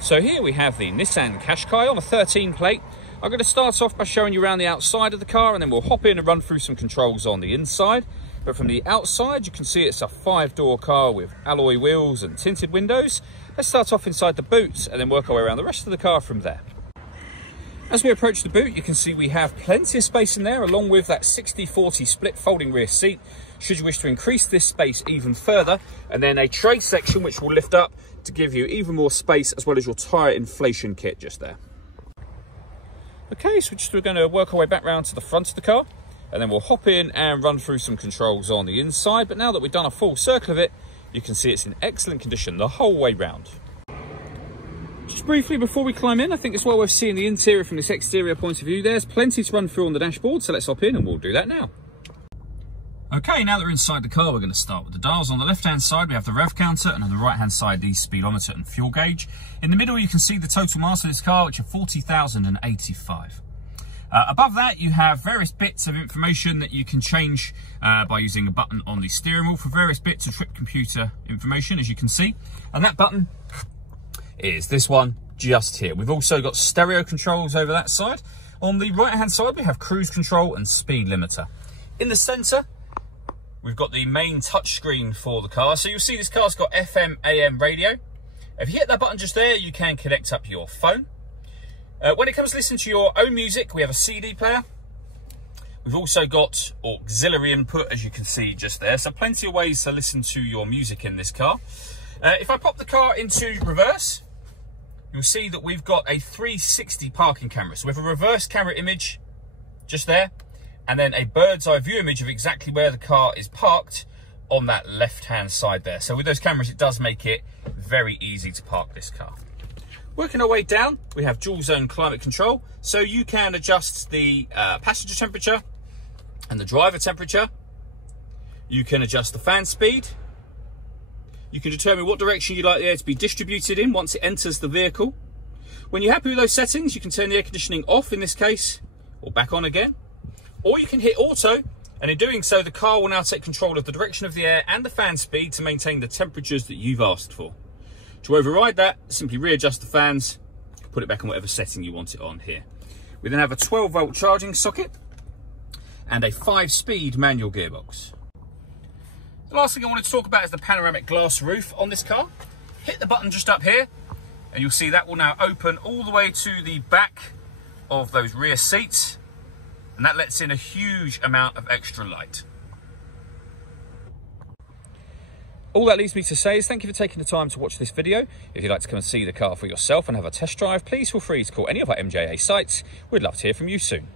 So here we have the Nissan Qashqai on a 13 plate. I'm going to start off by showing you around the outside of the car, and then we'll hop in and run through some controls on the inside. But from the outside, you can see it's a 5-door car with alloy wheels and tinted windows. Let's start off inside the boot and then work our way around the rest of the car from there. As we approach the boot, you can see we have plenty of space in there, along with that 60/40 split folding rear seat, should you wish to increase this space even further, and then a tray section which will lift up to give you even more space, as well as your tyre inflation kit just there. Okay, so we're going to work our way back round to the front of the car, and then we'll hop in and run through some controls on the inside. But now that we've done a full circle of it, you can see it's in excellent condition the whole way round. Just briefly before we climb in, I think it's well worth seeing the interior from this exterior point of view. There's plenty to run through on the dashboard, so let's hop in and we'll do that now. Okay, now that we're inside the car, we're going to start with the dials. On the left-hand side, we have the Rev Counter, and on the right-hand side, the speedometer and fuel gauge. In the middle, you can see the total miles of this car, which are 40,085. Above that, you have various bits of information that you can change by using a button on the steering wheel for various bits of trip computer information, as you can see. And that button is this one just here. We've also got stereo controls over that side. On the right-hand side, we have cruise control and speed limiter. In the centre, we've got the main touchscreen for the car. So you'll see this car's got FM, AM radio. If you hit that button just there, you can connect up your phone. When it comes to listening to your own music, we have a CD player. We've also got auxiliary input, as you can see just there. So plenty of ways to listen to your music in this car. If I pop the car into reverse, you'll see that we've got a 360 parking camera. So we have a reverse camera image just there, and then a bird's eye view image of exactly where the car is parked on that left-hand side there. So with those cameras, it does make it very easy to park this car. Working our way down, we have dual zone climate control. So you can adjust the passenger temperature and the driver temperature. You can adjust the fan speed. You can determine what direction you'd like the air to be distributed in once it enters the vehicle. When you're happy with those settings, you can turn the air conditioning off in this case, or back on again. Or you can hit auto, and in doing so, the car will now take control of the direction of the air and the fan speed to maintain the temperatures that you've asked for. To override that, simply readjust the fans, put it back on whatever setting you want it on here. We then have a 12-volt charging socket and a 5-speed manual gearbox. The last thing I wanted to talk about is the panoramic glass roof on this car. Hit the button just up here, and you'll see that will now open all the way to the back of those rear seats, and that lets in a huge amount of extra light. All that leaves me to say is thank you for taking the time to watch this video. If you'd like to come and see the car for yourself and have a test drive, please feel free to call any of our MJA sites. We'd love to hear from you soon.